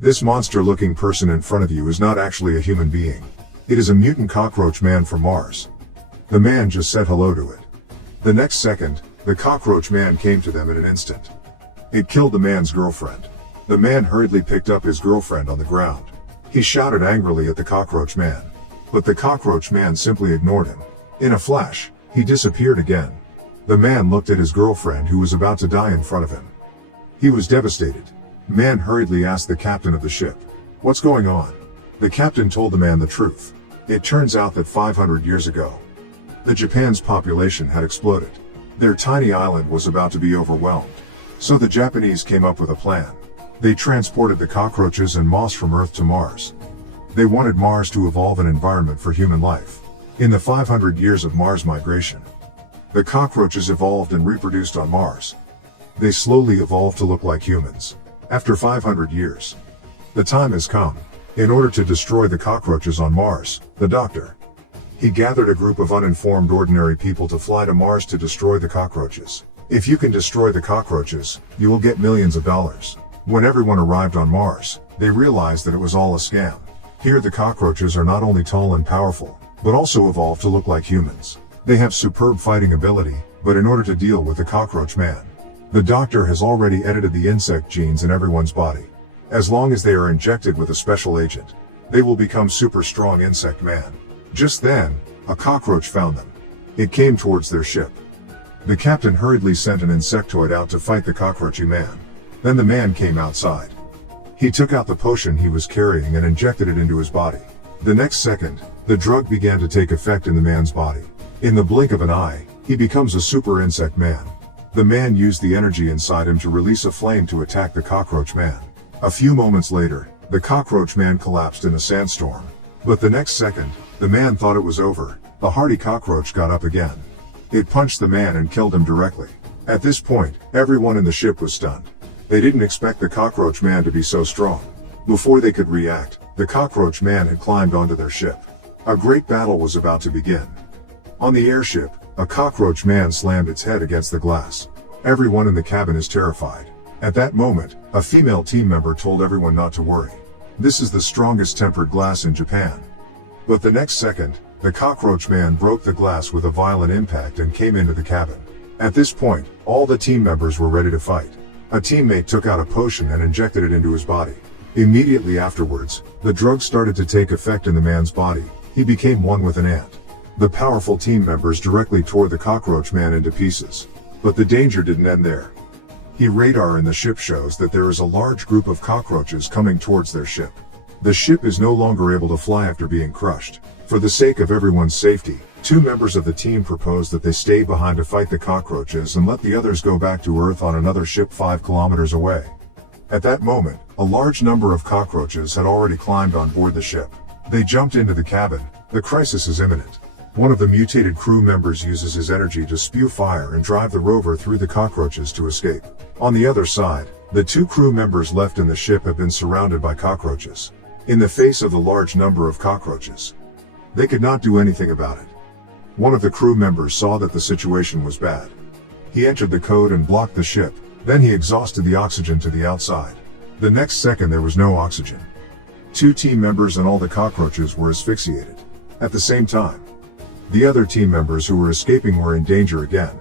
This monster-looking person in front of you is not actually a human being. It is a mutant cockroach man from Mars. The man just said hello to it. The next second, the cockroach man came to them in an instant. It killed the man's girlfriend. The man hurriedly picked up his girlfriend on the ground. He shouted angrily at the cockroach man. But the cockroach man simply ignored him. In a flash, he disappeared again. The man looked at his girlfriend who was about to die in front of him. He was devastated. Man hurriedly asked the captain of the ship, "What's going on?" The captain told the man the truth. It turns out that 500 years ago, the Japan's population had exploded. Their tiny island was about to be overwhelmed. So the Japanese came up with a plan. They transported the cockroaches and moss from Earth to Mars. They wanted Mars to evolve an environment for human life. In the 500 years of Mars migration, the cockroaches evolved and reproduced on Mars. They slowly evolved to look like humans. After 500 years, the time has come. In order to destroy the cockroaches on Mars, the doctor, he gathered a group of uninformed ordinary people to fly to Mars to destroy the cockroaches. If you can destroy the cockroaches, you will get millions of dollars. When everyone arrived on Mars, they realized that it was all a scam. Here the cockroaches are not only tall and powerful, but also evolved to look like humans. They have superb fighting ability, but in order to deal with the cockroach man, the doctor has already edited the insect genes in everyone's body. As long as they are injected with a special agent, they will become super strong insect man. Just then, a cockroach found them. It came towards their ship. The captain hurriedly sent an insectoid out to fight the cockroachy man. Then the man came outside. He took out the potion he was carrying and injected it into his body. The next second, the drug began to take effect in the man's body. In the blink of an eye, he becomes a super insect man. The man used the energy inside him to release a flame to attack the cockroach man. A few moments later, the cockroach man collapsed in a sandstorm. But the next second, the man thought it was over. The hardy cockroach got up again. It punched the man and killed him directly. At this point, everyone in the ship was stunned. They didn't expect the cockroach man to be so strong. Before they could react, the cockroach man had climbed onto their ship. A great battle was about to begin. On the airship, a cockroach man slammed its head against the glass. Everyone in the cabin is terrified. At that moment, a female team member told everyone not to worry. This is the strongest tempered glass in Japan. But the next second, the cockroach man broke the glass with a violent impact and came into the cabin. At this point, all the team members were ready to fight. A teammate took out a potion and injected it into his body. Immediately afterwards, the drug started to take effect in the man's body. He became one with an ant. The powerful team members directly tore the cockroach man into pieces. But the danger didn't end there. Radar in the ship shows that there is a large group of cockroaches coming towards their ship. The ship is no longer able to fly after being crushed. For the sake of everyone's safety, 2 members of the team proposed that they stay behind to fight the cockroaches and let the others go back to Earth on another ship 5 kilometers away. At that moment, a large number of cockroaches had already climbed on board the ship. They jumped into the cabin. The crisis is imminent. One of the mutated crew members uses his energy to spew fire and drive the rover through the cockroaches to escape. On the other side, the 2 crew members left in the ship have been surrounded by cockroaches. In the face of the large number of cockroaches, they could not do anything about it. One of the crew members saw that the situation was bad. He entered the code and blocked the ship. Then he exhausted the oxygen to the outside. The next second there was no oxygen. 2 team members and all the cockroaches were asphyxiated. At the same time, the other team members who were escaping were in danger again.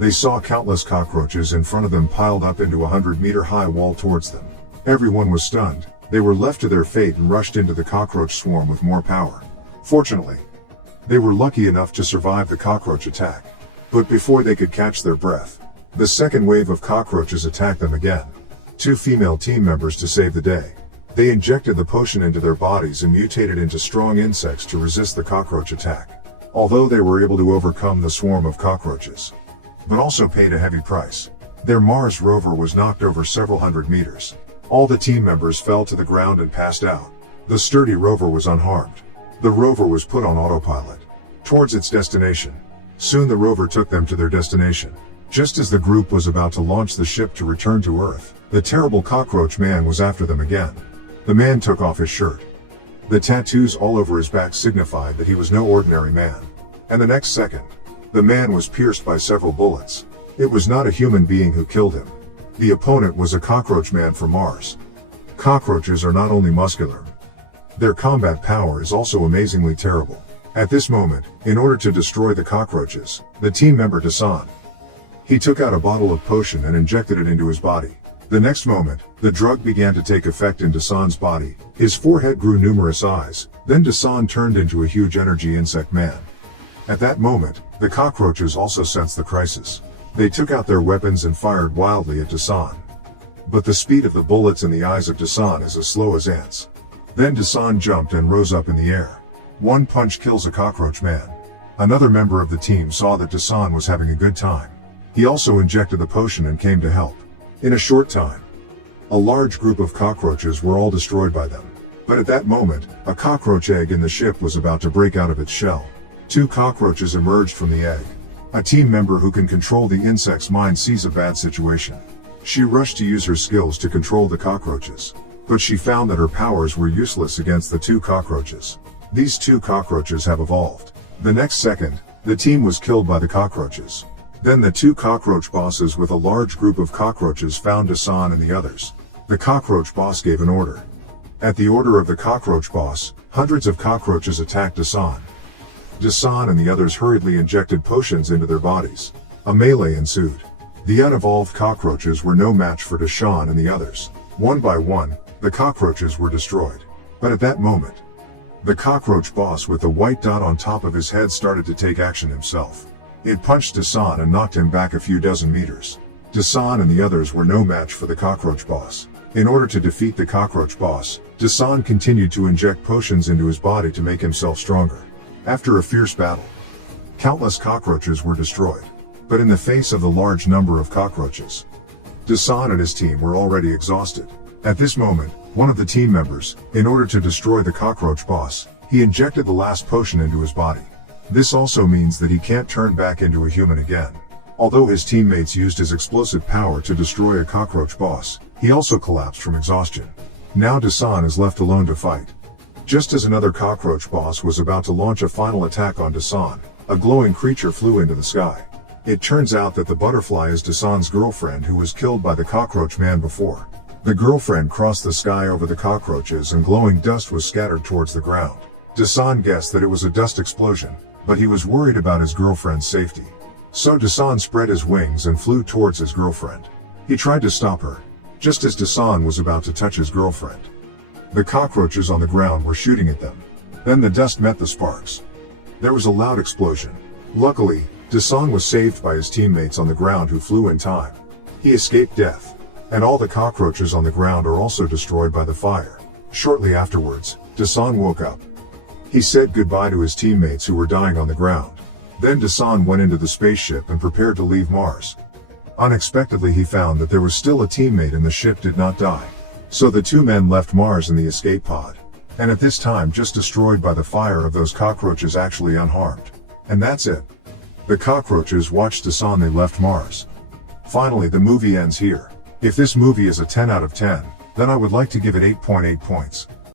They saw countless cockroaches in front of them piled up into a 100-meter-high wall towards them. Everyone was stunned. They were left to their fate and rushed into the cockroach swarm with more power. Fortunately, they were lucky enough to survive the cockroach attack. But before they could catch their breath, the second wave of cockroaches attacked them again. 2 female team members to save the day. They injected the potion into their bodies and mutated into strong insects to resist the cockroach attack. Although they were able to overcome the swarm of cockroaches, but also paid a heavy price. Their Mars rover was knocked over several hundred meters. All the team members fell to the ground and passed out. The sturdy rover was unharmed. The rover was put on autopilot towards its destination. Soon the rover took them to their destination. Just as the group was about to launch the ship to return to Earth, the terrible cockroach man was after them again. The man took off his shirt. The tattoos all over his back signified that he was no ordinary man. And the next second, the man was pierced by several bullets. It was not a human being who killed him. The opponent was a cockroach man from Mars. Cockroaches are not only muscular. Their combat power is also amazingly terrible. At this moment, in order to destroy the cockroaches, the team member Dasan. He took out a bottle of potion and injected it into his body. The next moment, the drug began to take effect in Dasan's body. His forehead grew numerous eyes, then Dasan turned into a huge energy insect man. At that moment, the cockroaches also sensed the crisis. They took out their weapons and fired wildly at Dasan. But the speed of the bullets in the eyes of Dasan is as slow as ants. Then Dasan jumped and rose up in the air. One punch kills a cockroach man. Another member of the team saw that Dasan was having a good time. He also injected the potion and came to help. In a short time, a large group of cockroaches were all destroyed by them. But at that moment, a cockroach egg in the ship was about to break out of its shell. 2 cockroaches emerged from the egg. A team member who can control the insect's mind sees a bad situation. She rushed to use her skills to control the cockroaches. But she found that her powers were useless against the 2 cockroaches. These 2 cockroaches have evolved. The next second, the team was killed by the cockroaches. Then the 2 cockroach bosses with a large group of cockroaches found Dasan and the others. The cockroach boss gave an order. At the order of the cockroach boss, hundreds of cockroaches attacked Dasan. Dasan and the others hurriedly injected potions into their bodies. A melee ensued. The unevolved cockroaches were no match for Dasan and the others. One by one, the cockroaches were destroyed. But at that moment, the cockroach boss with the white dot on top of his head started to take action himself. It punched Dasan and knocked him back a few dozen meters. Dasan and the others were no match for the cockroach boss. In order to defeat the cockroach boss, Dasan continued to inject potions into his body to make himself stronger. After a fierce battle, countless cockroaches were destroyed. But in the face of the large number of cockroaches, Dasan and his team were already exhausted. At this moment, one of the team members, in order to destroy the cockroach boss, he injected the last potion into his body. This also means that he can't turn back into a human again. Although his teammates used his explosive power to destroy a cockroach boss, he also collapsed from exhaustion. Now Dasan is left alone to fight. Just as another cockroach boss was about to launch a final attack on Dasan, a glowing creature flew into the sky. It turns out that the butterfly is Dasan's girlfriend who was killed by the cockroach man before. The girlfriend crossed the sky over the cockroaches and glowing dust was scattered towards the ground. Dasan guessed that it was a dust explosion, but he was worried about his girlfriend's safety. So Dasan spread his wings and flew towards his girlfriend. He tried to stop her, just as Dasan was about to touch his girlfriend. The cockroaches on the ground were shooting at them. Then the dust met the sparks. There was a loud explosion. Luckily, Dasan was saved by his teammates on the ground who flew in time. He escaped death. And all the cockroaches on the ground are also destroyed by the fire. Shortly afterwards, Dasan woke up. He said goodbye to his teammates who were dying on the ground. Then Dasan went into the spaceship and prepared to leave Mars. Unexpectedly he found that there was still a teammate and the ship did not die. So the 2 men left Mars in the escape pod. And at this time just destroyed by the fire of those cockroaches actually unharmed. And that's it. The cockroaches watched Dasan, they left Mars. Finally the movie ends here. If this movie is a 10 out of 10, then I would like to give it 8.8 points.